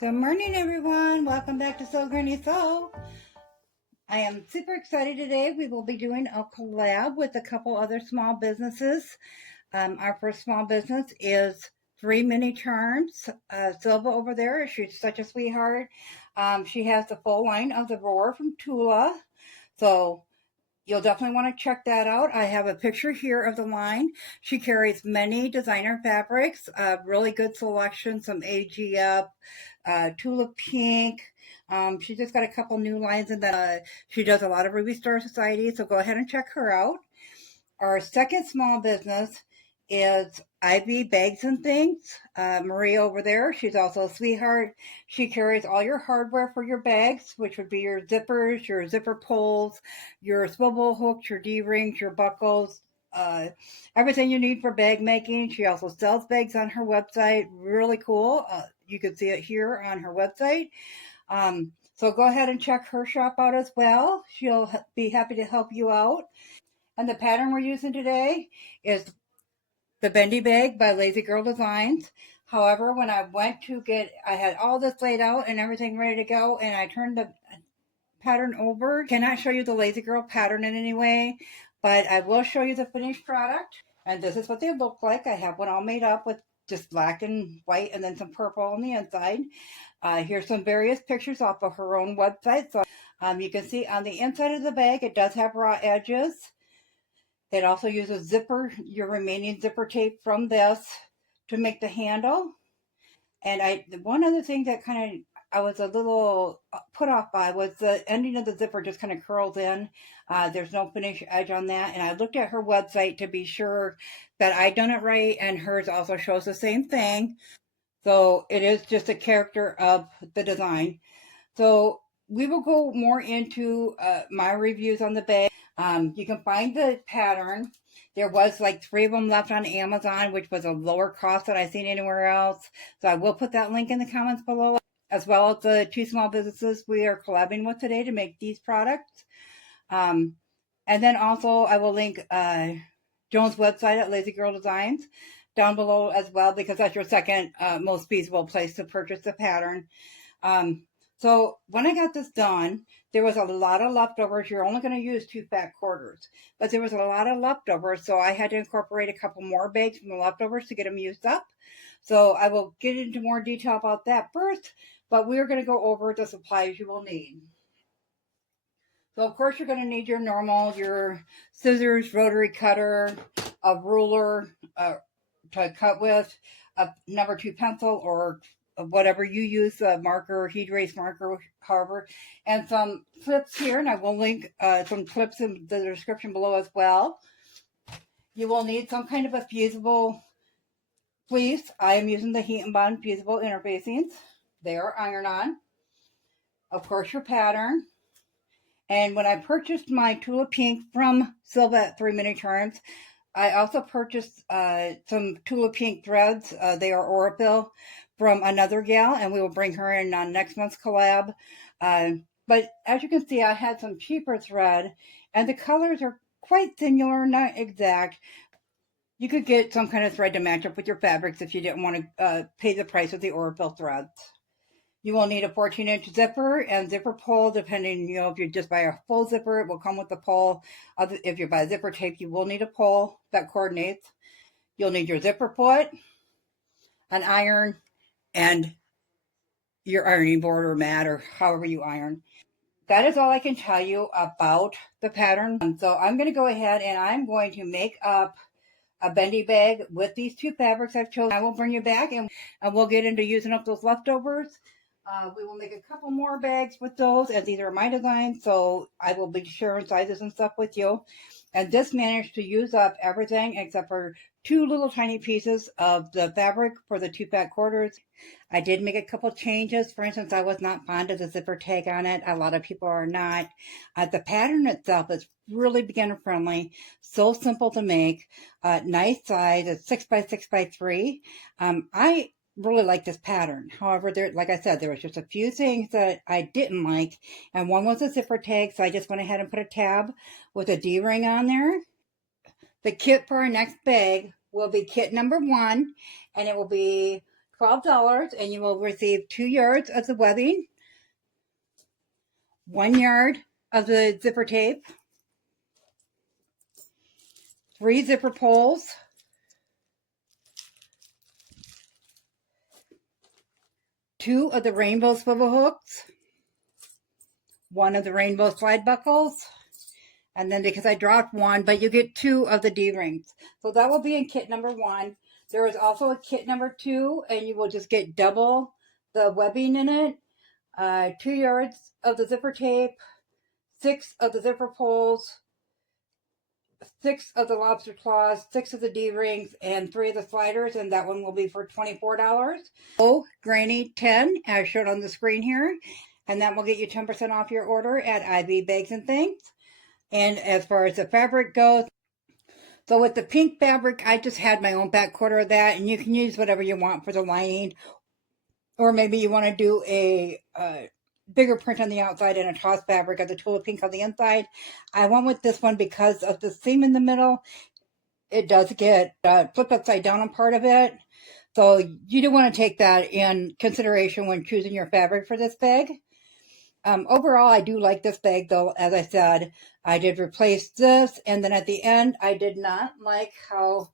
Good morning, everyone. Welcome back to Sew Granny Sew. I am super excited today. We will be doing a collab with a couple other small businesses. Our first small business is 3 Mini Turns. Silva over there, she's such a sweetheart. She has the full line of the Roar from Tula. So you'll definitely want to check that out. I have a picture here of the line. She carries many designer fabrics, really good selection, some AGF, Tulip Pink. She just got a couple new lines in that. She does a lot of Ruby Star Society, so go ahead and check her out. Our second small business is Ivy Bags and Things. Maria over there, she's also a sweetheart. She carries all your hardware for your bags, which would be your zippers, your zipper pulls, your swivel hooks, your D-rings, your buckles, everything you need for bag making. She also sells bags on her website. Really cool. You can see it here on her website. So go ahead and check her shop out as well. She'll be happy to help you out. And the pattern we're using today is the Bendy Bag by Lazy Girl Designs. However, when I went to I had all this laid out and everything ready to go, and I turned the pattern over. Cannot show you the Lazy Girl pattern in any way, but I will show you the finished product. And this is what they look like. I have one all made up with just black and white and then some purple on the inside. Here's some various pictures off of her own website. So you can see on the inside of the bag, it does have raw edges. It also uses your remaining zipper tape from this to make the handle. And one other thing that I was a little put off by was the ending of the zipper just kind of curls in. There's no finish edge on that. And I looked at her website to be sure that I'd done it right, and hers also shows the same thing. So it is just a character of the design. So we will go more into my reviews on the bag. You can find the pattern. There was like 3 of them left on Amazon, which was a lower cost than I've seen anywhere else. So I will put that link in the comments below, as well as the 2 small businesses we are collabing with today to make these products. And then also I will link Joan's website at Lazy Girl Designs down below as well, because that's your second most feasible place to purchase the pattern. So when I got this done, there was a lot of leftovers. You're only going to use 2 fat quarters, but there was a lot of leftovers, so I had to incorporate a couple more bags from the leftovers to get them used up. So I will get into more detail about that first, but we're going to go over the supplies you will need. So of course you're going to need your scissors, rotary cutter, a ruler to cut with, a number 2 pencil or whatever you use, marker, heat erase marker, however, and some clips here, and I will link some clips in the description below as well. You will need some kind of a fusible fleece. I am using the Heat and Bond fusible interfacings. They are iron-on. Of course, your pattern. And when I purchased my Tulip Pink from Silva at 3 Mini Turns, I also purchased some Tulip Pink threads. They are Orapil from another gal, and we will bring her in on next month's collab. But as you can see, I had some cheaper thread, and the colors are quite similar, not exact. You could get some kind of thread to match up with your fabrics if you didn't want to pay the price of the Orapil threads. You will need a 14-inch zipper and zipper pull, depending, if you just buy a full zipper, it will come with the pull. If you buy zipper tape, you will need a pull that coordinates. You'll need your zipper foot, an iron, and your ironing board or mat, or however you iron. That is all I can tell you about the pattern. So I'm going to go ahead and I'm going to make up a bendy bag with these 2 fabrics I've chosen. I will bring you back and we'll get into using up those leftovers. We will make a couple more bags with those, and these are my designs, so I will be sharing sizes and stuff with you. And this managed to use up everything except for 2 little tiny pieces of the fabric for the 2 fat quarters. I did make a couple changes. For instance, I was not fond of the zipper tag on it. A lot of people are not. The pattern itself is really beginner friendly, so simple to make, nice size. It's 6 by 6 by 3. I really like this pattern. However, like I said, there was just a few things that I didn't like, and one was a zipper tag, so I just went ahead and put a tab with a D-ring on there. The kit for our next bag will be kit number 1, and it will be $12, and you will receive 2 yards of the webbing, 1 yard of the zipper tape, 3 zipper pulls, 2 of the rainbow swivel hooks, 1 of the rainbow slide buckles, and then because I dropped 1, but you get 2 of the D-rings. So that will be in kit number 1. There is also a kit number 2, and you will just get double the webbing in it, 2 yards of the zipper tape, 6 of the zipper pulls, 6 of the lobster claws, 6 of the D-rings, and 3 of the sliders, and that one will be for $24. Oh, Granny 10, as shown on the screen here, and that will get you 10% off your order at IB Bags and Things. And as far as the fabric goes, so with the pink fabric, I just had my own back quarter of that, and you can use whatever you want for the lining, or maybe you want to do a bigger print on the outside and a toss fabric of the tulip pink on the inside. I went with this one because of the seam in the middle. It does get flipped upside down on part of it. So you do want to take that in consideration when choosing your fabric for this bag. Overall, I do like this bag, though. As I said, I did replace this, and then at the end, I did not like how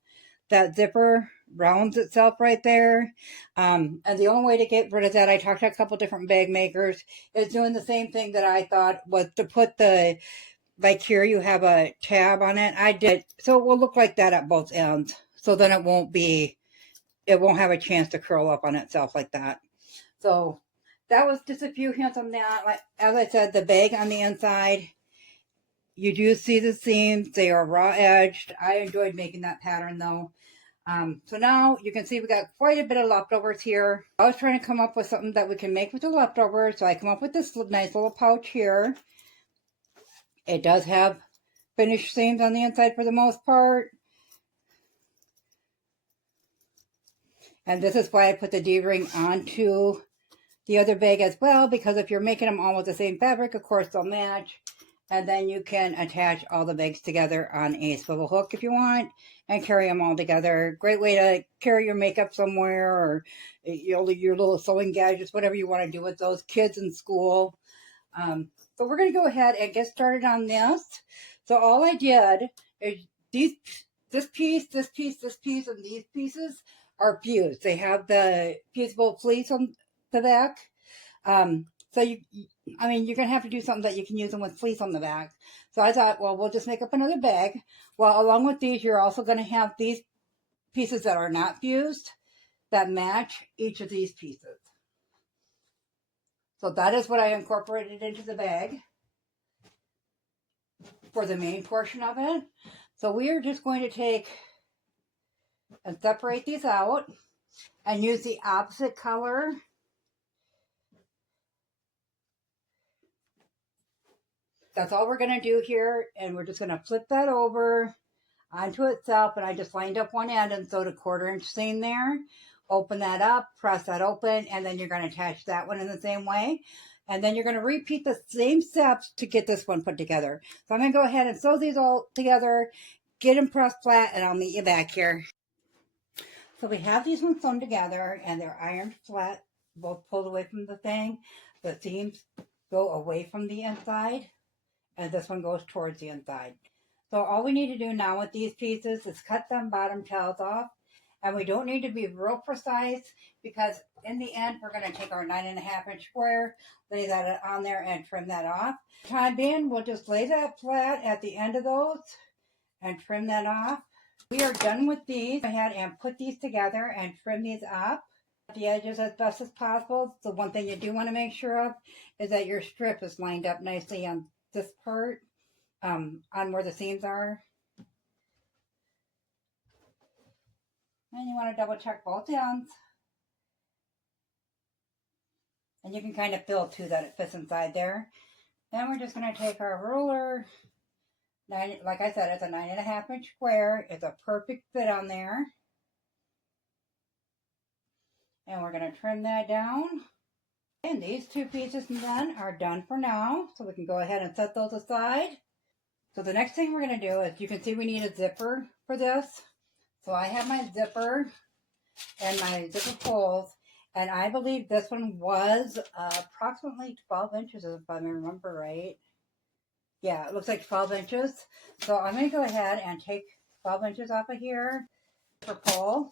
that zipper rounds itself right there. And the only way to get rid of that, I talked to a couple different bag makers, is doing the same thing that I thought was to put the, like here, you have a tab on it. I did, so it will look like that at both ends. So then it won't have a chance to curl up on itself like that. So that was just a few hints on that. Like, as I said, the bag on the inside, you do see the seams. They are raw edged. I enjoyed making that pattern though. So now you can see we got quite a bit of leftovers here. I was trying to come up with something that we can make with the leftovers. So I come up with this nice little pouch here. It does have finished seams on the inside for the most part. And this is why I put the D-ring onto the other bag as well, because if you're making them all with the same fabric, of course they'll match. And then you can attach all the bags together on a swivel hook if you want and carry them all together. Great way to carry your makeup somewhere, or your little sewing gadgets, whatever you want to do with those kids in school. So we're going to go ahead and get started on this. So all I did is this piece, and these pieces are fused. They have the fusible fleece on the back. So you're going to have to do something that you can use them with fleece on the back. So I thought, well, we'll just make up another bag. Well, along with these, you're also going to have these pieces that are not fused that match each of these pieces. So that is what I incorporated into the bag for the main portion of it. So we are just going to take and separate these out and use the opposite color. That's all we're going to do here, and we're just going to flip that over onto itself, and I just lined up one end and sewed a 1/4 inch seam there. Open that up, press that open, and then you're going to attach that one in the same way. And then you're going to repeat the same steps to get this one put together. So I'm going to go ahead and sew these all together, get them pressed flat, and I'll meet you back here. So we have these ones sewn together, and they're ironed flat, both pulled away from the thing. The seams go away from the inside, and this one goes towards the inside. So all we need to do now with these pieces is cut them bottom tails off. And we don't need to be real precise, because in the end, we're going to take our 9.5 inch square, lay that on there and trim that off. For the time being, we'll just lay that flat at the end of those and trim that off. We are done with these. Go ahead and put these together and trim these up at the edges as best as possible. The one thing you do want to make sure of is that your strip is lined up nicely on this part, on where the seams are. And you want to double check both ends. And you can kind of feel too that it fits inside there. Then we're just going to take our ruler. Like I said, it's a 9.5 inch square. It's a perfect fit on there. And we're going to trim that down. And these two pieces then are done for now. So we can go ahead and set those aside. So the next thing we're going to do is, you can see we need a zipper for this. So I have my zipper and my zipper pulls, And I believe this one was approximately 12 inches, if I remember right. Yeah, it looks like 12 inches. So I'm going to go ahead and take 12 inches off of here for pull.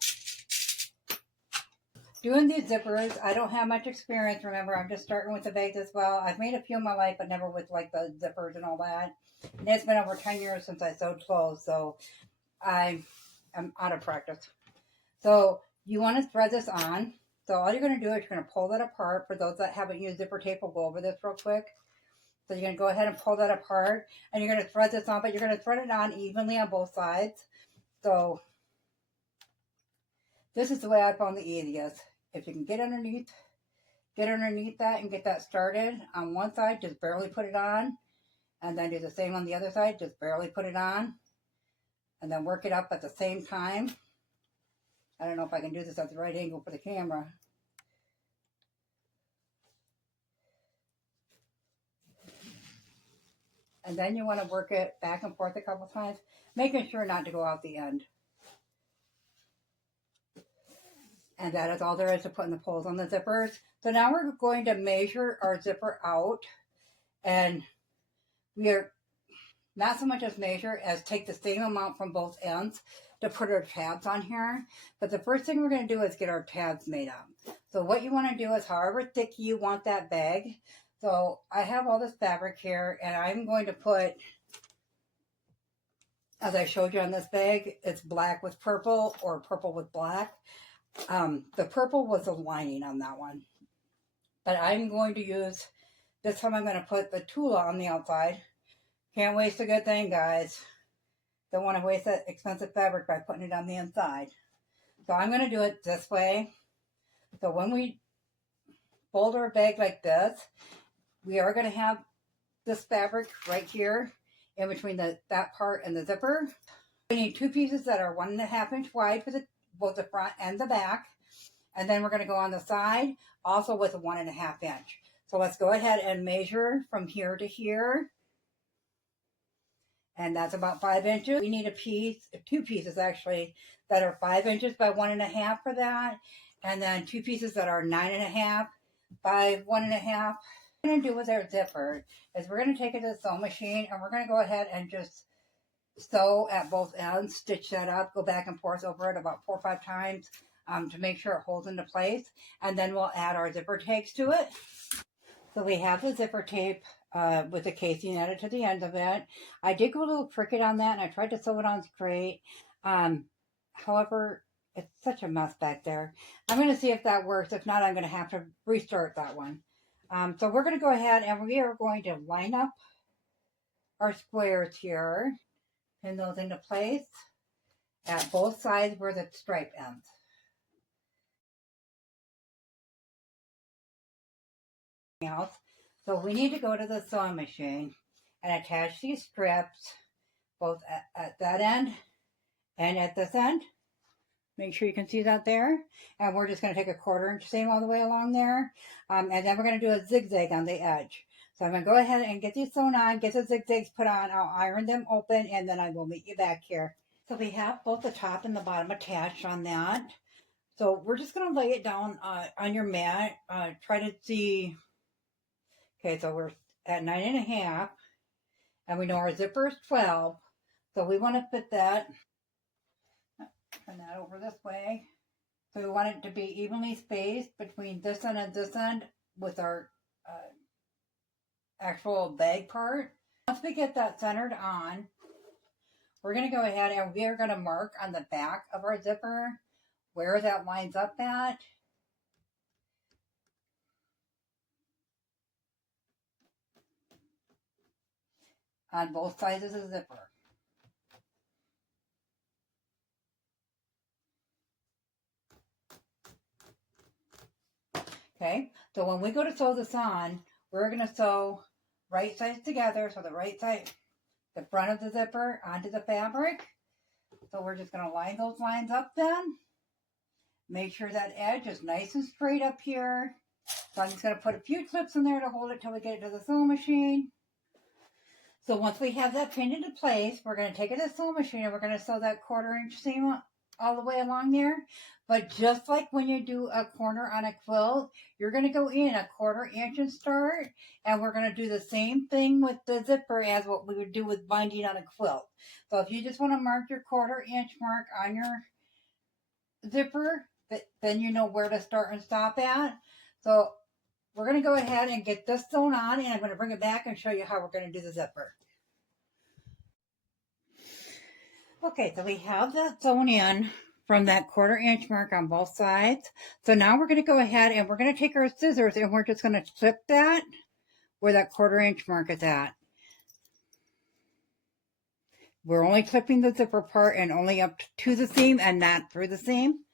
Doing these zippers, I don't have much experience. Remember, I'm just starting with the bags as well. I've made a few in my life, but never with like the zippers and all that. And it's been over 10 years since I sewed clothes, so I am out of practice. So you want to thread this on. So all you're going to do is you're going to pull that apart. For those that haven't used zipper tape, we'll go over this real quick. So you're going to go ahead and pull that apart, and you're going to thread this on, but you're going to thread it on evenly on both sides. So this is the way I found the easiest. If you can get underneath that and get that started on one side, just barely put it on, and then do the same on the other side, just barely put it on, and then work it up at the same time. I don't know if I can do this at the right angle for the camera. And then you want to work it back and forth a couple times, making sure not to go out the end. And that is all there is to putting the pulls on the zippers. So now we're going to measure our zipper out. And we are not so much as measure as take the same amount from both ends to put our tabs on here. But the first thing we're going to do is get our tabs made up. So what you want to do is however thick you want that bag. So I have all this fabric here, and I'm going to put, as I showed you on this bag, it's black with purple or purple with black. The purple was the lining on that one. But I'm going to use, this time I'm going to put the tulle on the outside. Can't waste a good thing, guys. Don't want to waste that expensive fabric by putting it on the inside. So I'm going to do it this way. So when we fold our bag like this, we are going to have this fabric right here in between that part and the zipper. We need two pieces that are 1.5 inch wide for both the front and the back. And then we're going to go on the side also with a 1.5 inch. So let's go ahead and measure from here to here. And that's about 5 inches. We need a piece, two pieces actually, that are 5 inches by 1.5 for that. And then two pieces that are 9.5 by 1.5. What we're going to do with our zipper is we're going to take it to the sewing machine, and we're going to go ahead and just sew at both ends, stitch that up, go back and forth over it about 4 or 5 times to make sure it holds into place. And then we'll add our zipper tags to it. So we have the zipper tape with the casing added to the end of it. I did go a little crooked on that, and I tried to sew it on straight. However, it's such a mess back there. I'm going to see if that works. If not, I'm going to have to restart that one. So we're going to go ahead and we are going to line up our squares here, pin those into place at both sides where the stripe ends. So we need to go to the sewing machine and attach these strips both at that end and at this end. Make sure you can see that there. And we're just going to take a 1/4 inch seam all the way along there. And then we're going to do a zigzag on the edge. So I'm going to go ahead and get these sewn on, get the zigzags put on. I'll iron them open, and then I will meet you back here. So we have both the top and the bottom attached on that. So we're just going to lay it down on your mat. Try to see. Okay, so we're at 9.5, and we know our zipper is 12. So we want to fit that. Turn that over this way. So we want it to be evenly spaced between this end and this end with our actual bag part. Once we get that centered on, we're going to go ahead and we are going to mark on the back of our zipper where that lines up at. On both sides of the zipper. Okay, so when we go to sew this on, we're going to sew right sides together. So the right side, the front of the zipper onto the fabric. So we're just going to line those lines up then. Make sure that edge is nice and straight up here. So I'm just going to put a few clips in there to hold it till we get it to the sewing machine. So once we have that pinned into place, we're going to take it to the sewing machine and we're going to sew that 1/4 inch seam all the way along there. But just like when you do a corner on a quilt, you're going to go in a 1/4 inch and start. And we're going to do the same thing with the zipper as what we would do with binding on a quilt. So if you just want to mark your 1/4 inch mark on your zipper, then you know where to start and stop at. So we're going to go ahead and get this sewn on, and I'm going to bring it back and show you how we're going to do the zipper. Okay, so we have that sewn in from that 1/4 inch mark on both sides. So now we're going to go ahead and we're going to take our scissors and we're just going to clip that where that 1/4 inch mark is at. We're only clipping the zipper part and only up to the seam and not through the seam.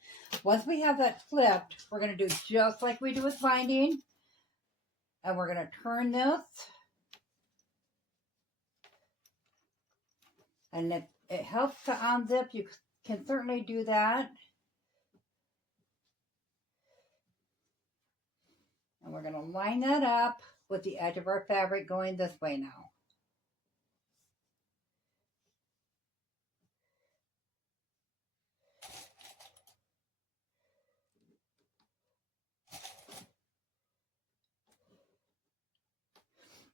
Once we have that clipped, we're going to do just like we do with binding. And we're going to turn this. And if it helps to unzip, you can certainly do that. And we're going to line that up with the edge of our fabric going this way now.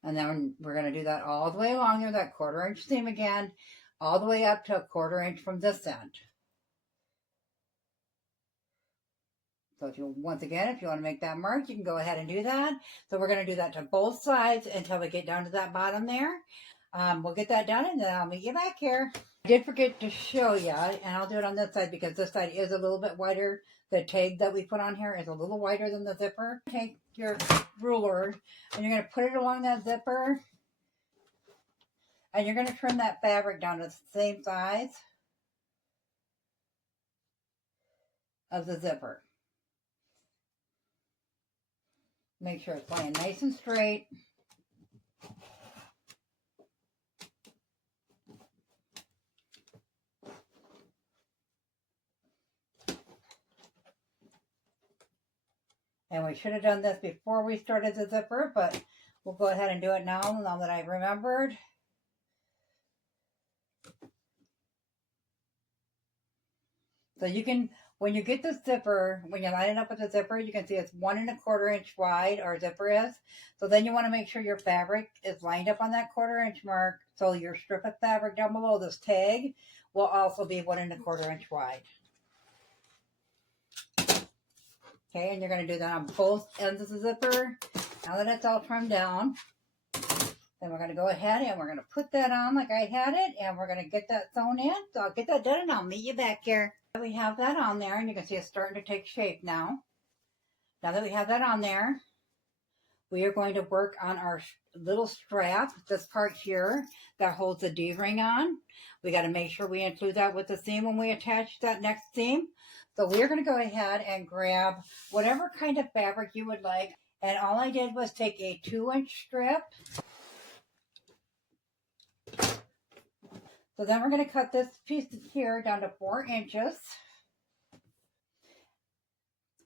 And then we're going to do that all the way along there, that 1/4 inch seam again, all the way up to a 1/4 inch from this end. So if you, once again, if you want to make that mark, you can go ahead and do that. So we're going to do that to both sides until we get down to that bottom there. We'll get that done and then I'll meet you back here. I did forget to show you, and I'll do it on this side because this side is a little bit wider. The tag that we put on here is a little wider than the zipper. Take your ruler and you're going to put it along that zipper. And you're going to trim that fabric down to the same size of the zipper. Make sure it's laying nice and straight. And we should have done this before we started the zipper, but we'll go ahead and do it now that I remembered. So you can, when you get the zipper, when you line it up with the zipper, you can see it's 1 1/4 inch wide, our zipper is. So then you want to make sure your fabric is lined up on that 1/4 inch mark. So your strip of fabric down below this tag will also be 1 1/4 inch wide. Okay, and you're going to do that on both ends of the zipper. Now that it's all trimmed down, then we're going to go ahead and we're going to put that on like I had it, and we're going to get that sewn in. So I'll get that done and I'll meet you back here. We have that on there, and you can see it's starting to take shape now. Now that we have that on there, we are going to work on our little strap, this part here that holds the D-ring on. We got to make sure we include that with the seam when we attach that next seam. So we're going to go ahead and grab whatever kind of fabric you would like. And all I did was take a 2-inch strip. So then we're going to cut this piece here down to 4 inches.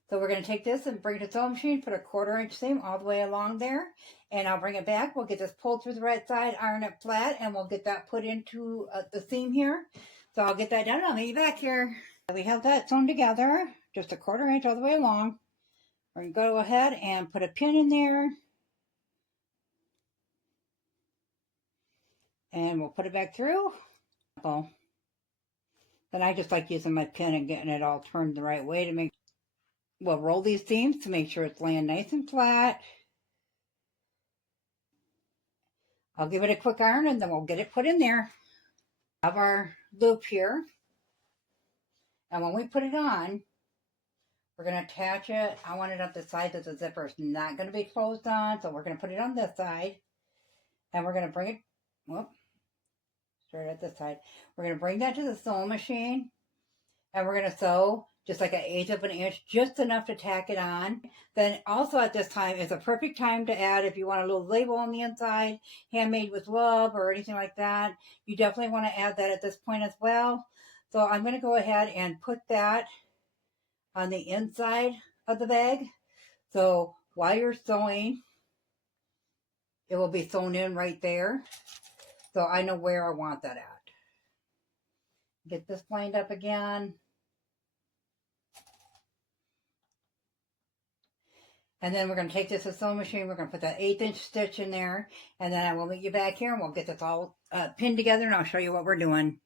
So we're going to take this and bring it to the sewing machine, put a 1/4 inch seam all the way along there, and I'll bring it back. We'll get this pulled through the right side, iron it flat, and we'll get that put into the seam here. So I'll get that done and I'll meet you back here. We have that sewn together, just a 1/4 inch all the way along. We're going to go ahead and put a pin in there. And we'll put it back through. Then I just like using my pin and getting it all turned the right way to make. We'll roll these seams to make sure it's laying nice and flat. I'll give it a quick iron and then we'll get it put in there. Have our loop here. And when we put it on, we're going to attach it. I want it up the side that the zipper is not going to be closed on. So we're going to put it on this side. And we're going to bring it, straight at this side. We're going to bring that to the sewing machine. And we're going to sew just like 1/8 of an inch, just enough to tack it on. Then also at this time is a perfect time to add, if you want a little label on the inside, handmade with love or anything like that, you definitely want to add that at this point as well. So I'm going to go ahead and put that on the inside of the bag. So while you're sewing, it will be sewn in right there. So I know where I want that at. Get this lined up again. And then we're going to take this to the sewing machine. We're going to put that 1/8 inch stitch in there. And then I will meet you back here and we'll get this all pinned together and I'll show you what we're doing.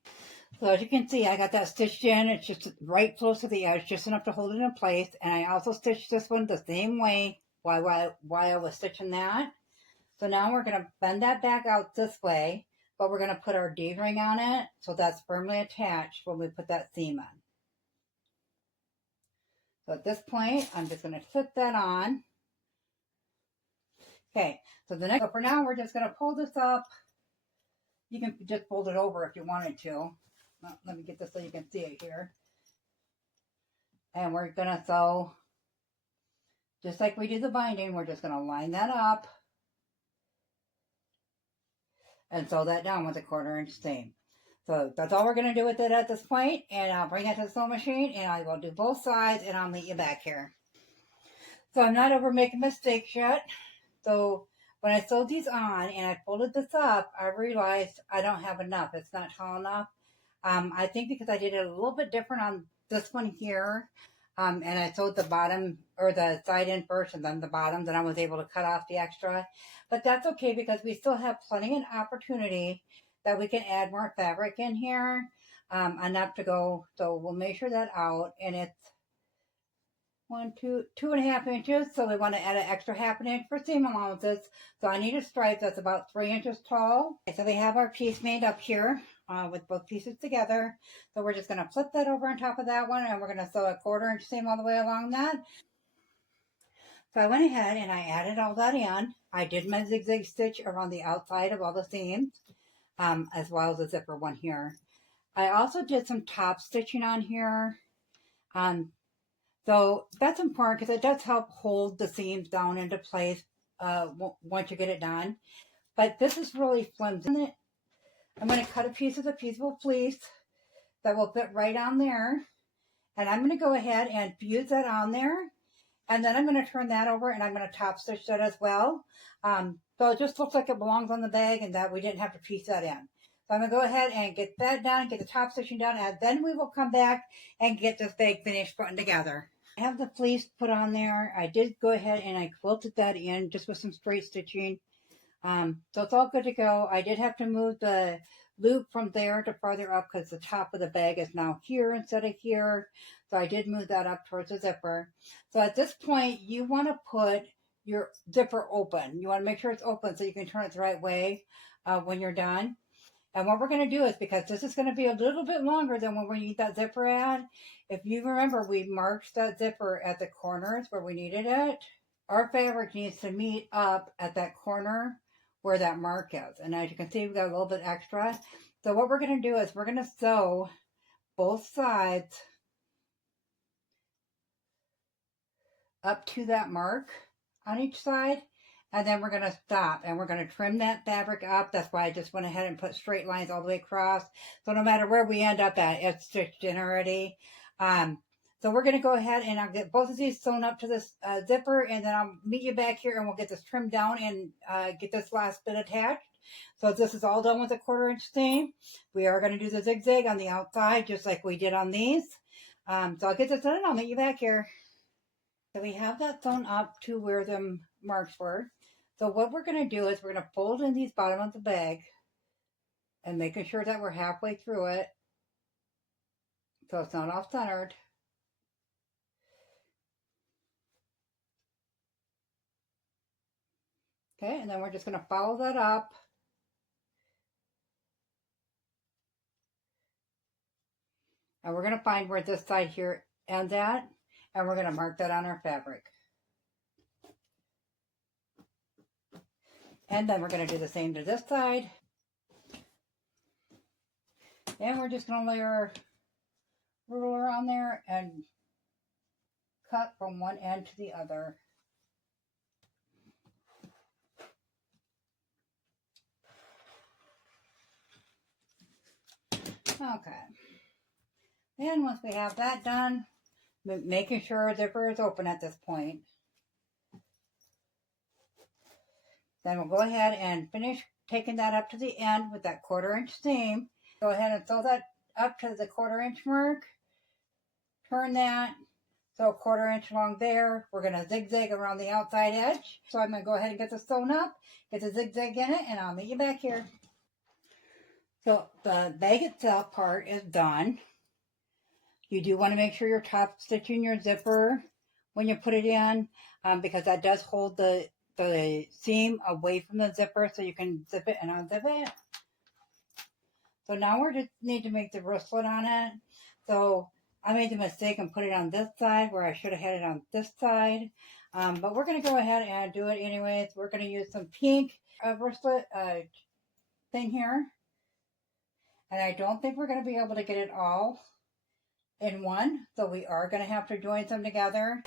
So as you can see, I got that stitched in. It's just right close to the edge, just enough to hold it in place. And I also stitched this one the same way while I was stitching that. So now we're going to bend that back out this way, but we're going to put our D-ring on it so that's firmly attached when we put that seam on. So at this point, I'm just going to flip that on. Okay, so so for now, we're just going to pull this up. You can just fold it over if you wanted to. Well, let me get this so you can see it here. And we're going to sew, just like we did the binding, we're just going to line that up and sew that down with a 1/4 inch seam. So that's all we're going to do with it at this point, and I'll bring it to the sewing machine and I will do both sides and I'll meet you back here. So I'm not over making mistakes yet. So when I sewed these on and I folded this up, I realized I don't have enough. It's not tall enough. I think because I did it a little bit different on this one here, and I sewed the bottom or the side in first and then the bottom, then I was able to cut off the extra. But that's okay because we still have plenty of opportunity that we can add more fabric in here, enough to go. So we'll measure that out, and it's 2.5 inches. So we want to add an extra 1/2 inch for seam allowances. So I need a stripe that's about 3 inches tall. Okay, so we have our piece made up here with both pieces together. So we're just going to flip that over on top of that one, and we're going to sew a 1/4 inch seam all the way along that. So I went ahead and I added all that in. I did my zigzag stitch around the outside of all the seams, as well as the zipper one here. I also did some top stitching on here. So that's important because it does help hold the seams down into place once you get it done. But this is really flimsy. I'm going to cut a piece of the fusible fleece that will fit right on there. And I'm going to go ahead and fuse that on there. And then I'm going to turn that over and I'm going to top stitch that as well. So it just looks like it belongs on the bag and that we didn't have to piece that in. So I'm going to go ahead and get that done, get the top stitching done, and then we will come back and get this bag finished putting together. I have the fleece put on there. I did go ahead and I quilted that in just with some straight stitching. So it's all good to go. I did have to move the loop from there to farther up because the top of the bag is now here instead of here. So I did move that up towards the zipper. So at this point, you want to put your zipper open. You want to make sure it's open so you can turn it the right way when you're done. And what we're going to do is, because this is going to be a little bit longer than when we need that zipper at, if you remember, we marked that zipper at the corners where we needed it. Our fabric needs to meet up at that corner where that mark is. And as you can see, we've got a little bit extra. So what we're going to do is we're going to sew both sides up to that mark on each side. And then we're going to stop and we're going to trim that fabric up. That's why I just went ahead and put straight lines all the way across. So no matter where we end up at, it's stitched in already. So we're going to go ahead and I'll get both of these sewn up to this zipper, and then I'll meet you back here and we'll get this trimmed down and get this last bit attached. So this is all done with a 1/4 inch seam. We are going to do the zigzag on the outside just like we did on these. So I'll get this done and I'll meet you back here. So we have that sewn up to where the marks were. So what we're going to do is we're going to fold in these bottom of the bag and making sure that we're halfway through it so it's not off centered. Okay, and then we're just going to follow that up. And we're going to find where this side here ends at, and we're going to mark that on our fabric. And then we're going to do the same to this side. And we're just going to lay our ruler on there and cut from one end to the other. Okay. Then once we have that done, making sure our zipper is open at this point, then we'll go ahead and finish taking that up to the end with that 1/4 inch seam. Go ahead and sew that up to the 1/4 inch mark. Turn that, So 1/4 inch along there. We're going to zigzag around the outside edge. So I'm going to go ahead and get this sewn up, get the zigzag in it, and I'll meet you back here. So the bag itself part is done. You do want to make sure you're top stitching your zipper when you put it in, because that does hold the seam away from the zipper so you can zip it and unzip it. So now we just need to make the wristlet on it. So I made the mistake and put it on this side where I should have had it on this side. But we're going to go ahead and do it anyways. We're going to use some pink wristlet thing here. And I don't think we're going to be able to get it all in one. So we are going to have to join them together.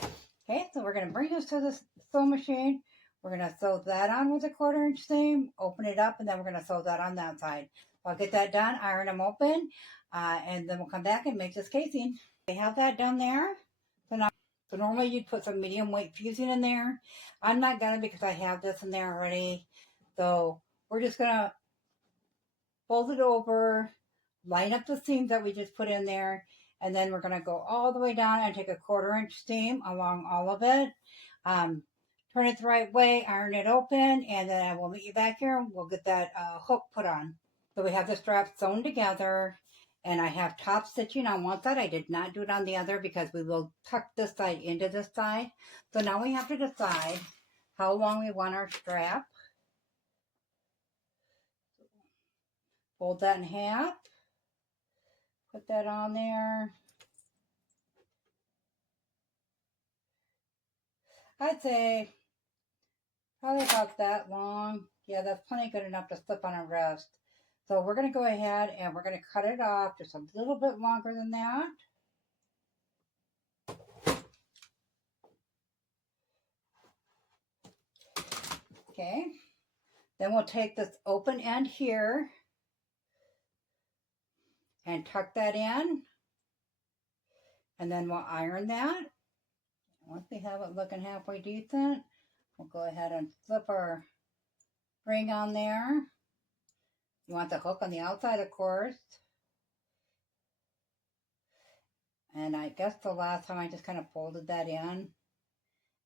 Okay, so we're going to bring this to the sewing machine. We're going to sew that on with a 1/4 inch seam, open it up, and then we're going to sew that on that side. I'll get that done, iron them open, and then we'll come back and make this casing. We have that done there. So normally you'd put some medium weight fusing in there. I'm not going to because I have this in there already. So we're just going to fold it over, line up the seams that we just put in there, and then we're going to go all the way down and take a 1/4 inch seam along all of it. Turn it the right way, iron it open, and then I will meet you back here and we'll get that hook put on. So we have the straps sewn together, and I have top stitching on one side. I did not do it on the other because we will tuck this side into this side. So now we have to decide how long we want our strap. Fold that in half. Put that on there. I'd say probably about that long. Yeah, that's plenty good enough to slip on a wrist. So we're going to go ahead and we're going to cut it off just a little bit longer than that. Okay. Then we'll take this open end here and tuck that in. And then we'll iron that. Once we have it looking halfway decent, we'll go ahead and slip our ring on there. You want the hook on the outside, of course. And I guess the last time I just kind of folded that in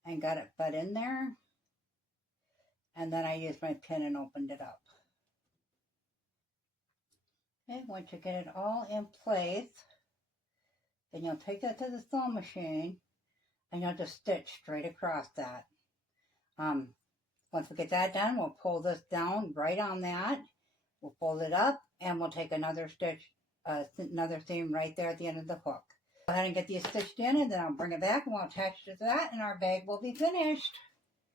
and got it put in there. And then I used my pin and opened it up. Okay, once you get it all in place, then you'll take that to the sewing machine and you'll just stitch straight across that. Once we get that done, we'll pull this down right on that. We'll fold it up and we'll take another stitch, another seam right there at the end of the hook. Go ahead and get these stitched in, and then I'll bring it back and we'll attach it to that, and our bag will be finished.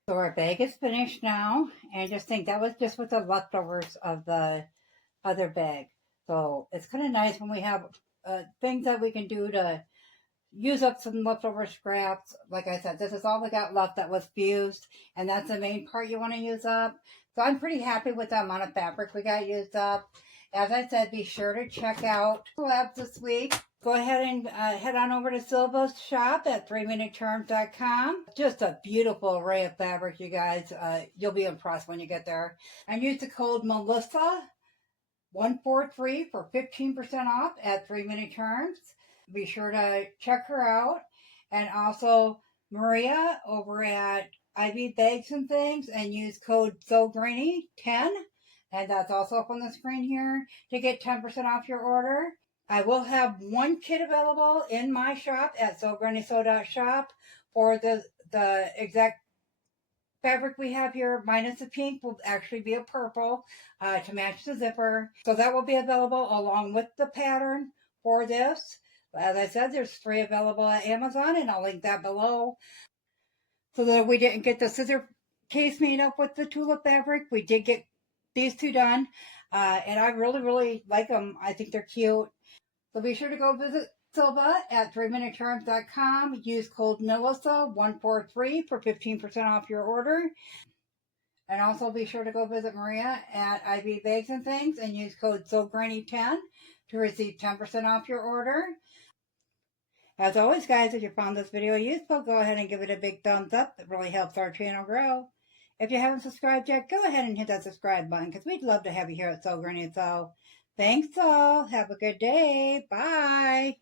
So our bag is finished now, and just think that was just with the leftovers of the other bag. So it's kind of nice when we have things that we can do to use up some leftover scraps. Like I said, this is all we got left that was fused, and that's the main part you want to use up. So I'm pretty happy with the amount of fabric we got used up. As I said, be sure to check out Collab this week. Go ahead and head on over to Otylzto's shop at 3minuteterms.com. Just a beautiful array of fabric, you guys. You'll be impressed when you get there. And use the code Melissa143 for 15% off at 3Minute Terms. Be sure to check her out. And also Maria over at Ivy Bags and Things, and use code SOGRAINY10. And that's also up on the screen here to get 10% off your order. I will have one kit available in my shop at SoGrannySew.shop for the exact fabric we have here, minus the pink, will actually be a purple to match the zipper. So that will be available along with the pattern for this. As I said, there's 3 available at Amazon, and I'll link that below. So that we didn't get the scissor case made up with the tulip fabric, we did get these 2 done. And I really, really like them. I think they're cute. So be sure to go visit Silva at 3minuteterms.com. Use code Melissa143 for 15% off your order. And also be sure to go visit Maria at Ivy Bags and Things and use code SOGRAINY10 to receive 10% off your order. As always, guys, if you found this video useful, go ahead and give it a big thumbs up. It really helps our channel grow. If you haven't subscribed yet, go ahead and hit that subscribe button because we'd love to have you here at Sew Granny Sew. Thanks all. Have a good day. Bye.